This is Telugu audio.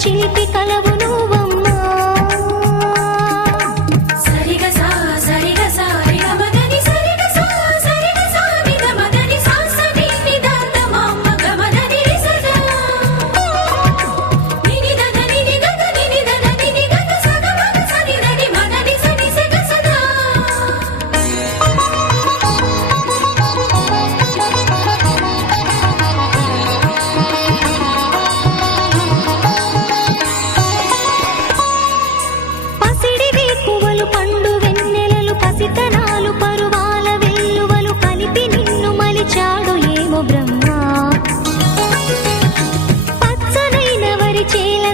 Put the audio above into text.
చిలిపి కలవు నువ్వమ్మా సరిగ సా సరిగ సా రిగ మదని సరిగ సా సరిగ సా నిగ మదని సా సని నిదాత మమ్మ గమదని రిసదా నిని దద నిని గద నిని దద నిని గద సద మగ సని దని మదని సని సగ సదా పండు వెన్నెలలు పసితనాలు పరువాల వెల్లువలు కలిపి నిన్ను మలిచాడు ఏమో బ్రహ్మ పచ్చనైన వరి చేల